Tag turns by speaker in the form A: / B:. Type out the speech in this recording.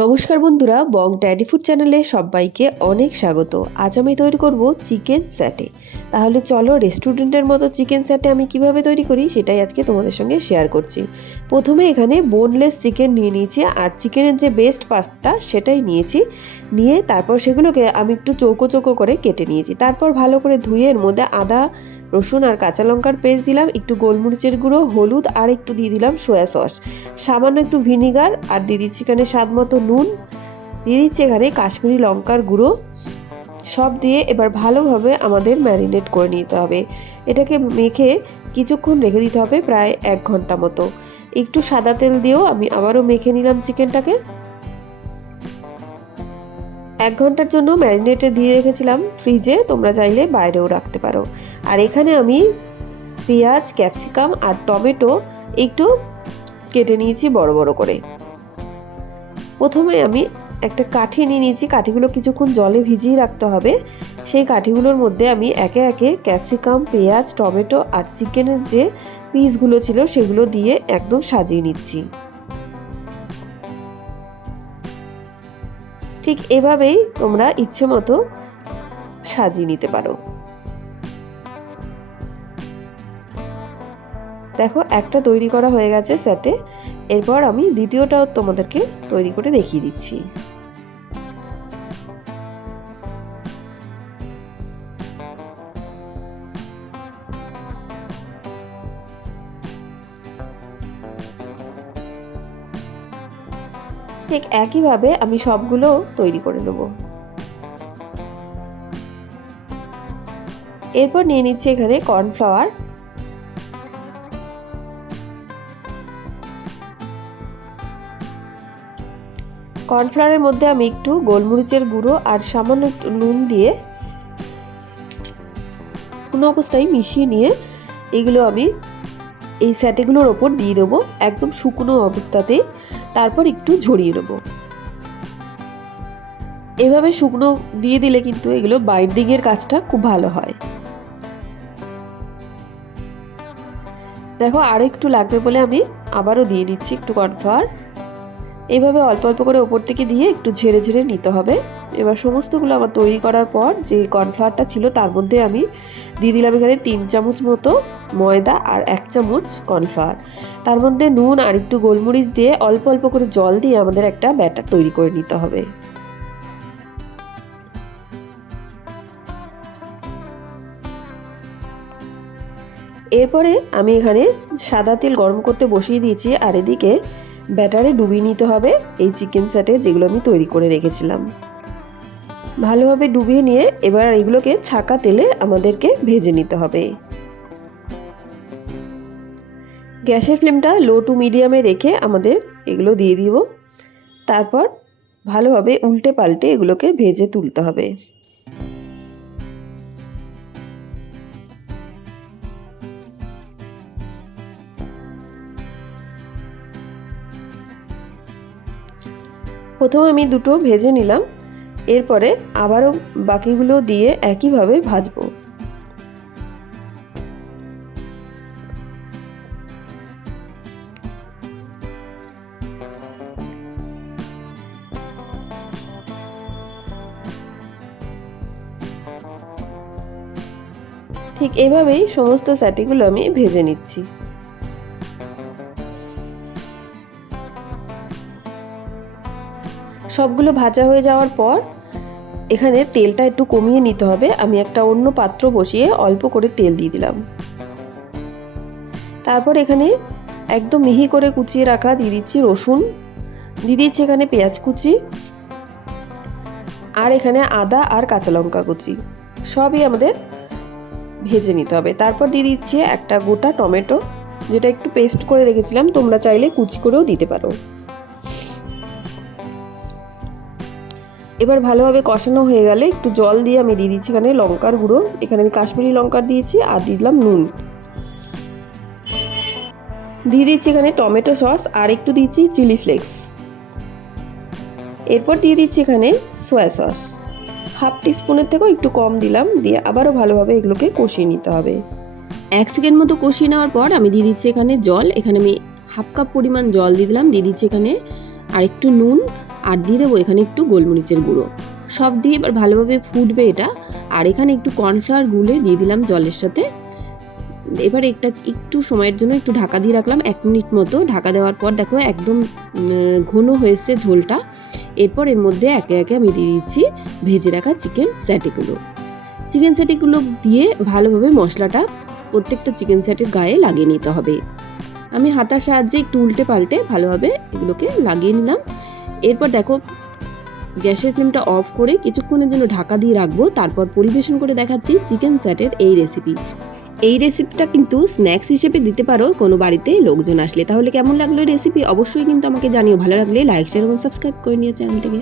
A: নমস্কার বন্ধুরা, বং daddy food চ্যানেলে সবাইকে অনেক স্বাগত। আজ আমি তৈরি করব চিকেন স্যাটে। তাহলে চলো রেস্টুরেন্টের মতো চিকেন স্যাটে আমি কীভাবে তৈরি করি সেটাই আজকে তোমাদের সঙ্গে শেয়ার করছি। প্রথমে এখানে বোনলেস চিকেন নিয়ে নিয়েছি আর চিকেনের যে বেস্ট পার্টটা সেটাই নিয়েছি। নিয়ে তারপর সেগুলোকে আমি একটু চৌকো চৌকো করে কেটে নিয়েছি। তারপর ভালো করে ধুয়ে এর মধ্যে আদা রসুন আর কাঁচা লঙ্কার পেস্ট দিলাম, একটু গোলমরিচের গুঁড়ো, হলুদ, আর একটু দিয়ে দিলাম সয়া সস। সামান্য একটু ভিনিগার আর দিয়ে দিচ্ছি এখানে স্বাদ মতো নুন। দিয়ে দিচ্ছি এখানে কাশ্মীরি লঙ্কার গুঁড়ো। সব দিয়ে এবার ভালোভাবে আমাদের ম্যারিনেট করে নিতে হবে। এটাকে মেখে কিছুক্ষণ রেখে দিতে হবে প্রায় এক ঘণ্টা মতো। একটু সাদা তেল দিয়েও আমি আবারও মেখে নিলাম চিকেনটাকে। এক ঘণ্টার জন্য ম্যারিনেটে দিয়ে রেখেছিলাম ফ্রিজে, তোমরা চাইলে বাইরেও রাখতে পারো। আর এখানে আমি পেঁয়াজ, ক্যাপসিকাম আর টমেটো একটু কেটে নিয়েছি বড় বড় করে। প্রথমে আমি একটা কাঠি নিয়ে নিয়েছি। কাঠিগুলো কিছুক্ষণ জলে ভিজিয়ে রাখতে হবে। সেই কাঠিগুলোর মধ্যে আমি একে একে ক্যাপসিকাম, পেঁয়াজ, টমেটো আর চিকেনের যে পিসগুলো ছিল সেগুলো দিয়ে একদম সাজিয়ে নিচ্ছি। ঠিক এভাবেই তোমরা ইচ্ছে মতো সাজিয়ে নিতে পারো। দেখো, একটা তৈরি করা হয়ে গেছে সেটে এরপর আমি দ্বিতীয়টাও তোমাদেরকে তৈরি করে দেখিয়ে দিচ্ছি। ঠিক একইভাবে আমি সবগুলো তৈরি করে নেব। এরপর নিয়ে নিচ্ছি এখানে কর্নফ্লাওয়ার কর্নফ্লাওয়ারের মধ্যে আমি একটু গোলমরিচের গুঁড়ো আর সামান্য একটু নুন দিয়ে কোনো অবস্থায় মিশিয়ে নিয়ে এগুলো আমি এই স্যাটেগুলোর ওপর দিয়ে দেবো একদম শুকনো অবস্থাতেই তারপর একটু ঝরিয়ে নেব। এভাবে শুকনো দিয়ে দিলে কিন্তু এগুলো বাইন্ডিংয়ের কাজটা খুব ভালো হয়। দেখো আর একটু লাগবে বলে আমি আবারও দিয়ে নিচ্ছি একটু কর্নফ্লাওয়ার। এইভাবে অল্প অল্প করে ওপর থেকে দিয়ে একটু ঝেড়ে ঝেড়ে নিতে হবে। এবার সমস্তগুলো আমার তৈরি করার পর যে কর্নফ্লাওয়ারটা ছিল তার মধ্যে আমি দিয়ে দিলাম এখানে তিন চামচ মতো ময়দা আর এক চামচ কর্নফ্লাওয়ার। তার মধ্যে নুন আর একটু গোলমরিচ দিয়ে অল্প অল্প করে জল দিয়ে আমাদের একটা ব্যাটার তৈরি করে নিতে হবে। এরপরে আমি এখানে সাদা তেল গরম করতে বসিয়ে দিয়েছি আর এদিকে ব্যাটারে ডুবিয়ে নিতে হবে। এই চিকেন স্যাটে যেগুলো আমি তৈরি করে রেখেছিলাম। ভালোভাবে ডুবিয়ে নিয়ে এবার এগুলোকে ছাকা তেলে আমাদেরকে ভেজে নিতে হবে। গ্যাসের ফ্লেমটা লো টু মিডিয়ামে রেখে আমাদের এগুলো দিয়ে দিব। তারপর ভালোভাবে উল্টে পাল্টে এগুলোকে ভেজে তুলতে হবে। প্রথমে আমি দুটো ভেজে নিলাম, এরপরে আবারও বাকিগুলো দিয়ে একইভাবে ভাজবো। ঠিক এভাবেই সমস্ত স্যাটিগুলো আমি ভেজে নিচ্ছি। সবগুলো ভাজা হয়ে যাওয়ার পর এখানে তেলটা একটু কমিয়ে নিতে হবে। আমি একটা অন্য পাত্র বসিয়ে অল্প করে তেল দিয়ে দিলাম। তারপর এখানে একদম মিহি করে কুচিয়ে রাখা দিয়ে দিচ্ছি রসুন। দিয়ে দিচ্ছি এখানে পেঁয়াজ কুচি আর এখানে আদা আর কাঁচা লঙ্কা কুচি। সবই আমাদের ভেজে নিতে হবে। তারপর দিয়ে দিচ্ছি একটা গোটা টমেটো, যেটা একটু পেস্ট করে রেখেছিলাম। তোমরা চাইলে কুচি করেও দিতে পারো। এবার ভালোভাবে কষানো হয়ে গেলে একটু জল দিয়ে আমি দিয়ে দিচ্ছি এখানে লঙ্কার গুঁড়ো। এখানে আমি কাশ্মীরি লঙ্কার দিয়েছি আর দিয়ে দিলাম নুন। দিয়ে দিচ্ছি এখানে টমেটো সস আর একটু দিচ্ছি চিলি ফ্লেক্স। এরপর দিয়ে দিচ্ছি এখানে সয়া সস। হাফ টিস্পুনের থেকেও একটু কম দিলাম, দিয়ে আবারও ভালোভাবে এগুলোকে কষিয়ে নিতে হবে। এক সেকেন্ড মতো কষিয়ে নেওয়ার পর আমি দিয়ে দিচ্ছি এখানে জল। এখানে আমি হাফ কাপ পরিমাণ জল দিয়ে দিলাম। দিয়ে দিচ্ছি এখানে আর একটু নুন
B: আর দিয়ে দেবো এখানে একটু গোলমরিচের গুঁড়ো। সব দিয়ে এবার ভালোভাবে ফুটবে এটা। আর এখানে একটু কর্নফ্লাওয়ার গুলে দিয়ে দিলাম জলের সাথে। এবার একটা একটু সময়ের জন্য একটু ঢাকা দিয়ে রাখলাম, এক মিনিট মতো। ঢাকা দেওয়ার পর দেখো একদম ঘন হয়েছে ঝোলটা। এরপর এর মধ্যে একে একে আমি দিয়ে দিচ্ছি ভেজে রাখা চিকেন স্যাটিগুলো চিকেন স্যাটিগুলো দিয়ে ভালোভাবে মশলাটা প্রত্যেকটা চিকেন স্যাটের গায়ে লাগিয়ে নিতে হবে। আমি হাতার সাহায্যে একটু উল্টে পাল্টে ভালোভাবে এগুলোকে লাগিয়ে নিলাম। এরপর দেখো, গ্যাসের ফ্লেমটা অফ করে কিছুক্ষণের জন্য ঢাকা দিয়ে রাখব, তারপর পরিবেশন করে দেখাচ্ছি চিকেন স্যাটের এই রেসিপি এই রেসিপিটা কিন্তু স্ন্যাক্স হিসেবে দিতে পারো কোনো বাড়িতে লোকজন আসলে। তাহলে কেমন লাগল রেসিপি অবশ্যই কিন্তু আমাকে জানিও। ভালো লাগলে লাইক শেয়ার এবং সাবস্ক্রাইব করে নিয়ে চ্যানেলটিকে।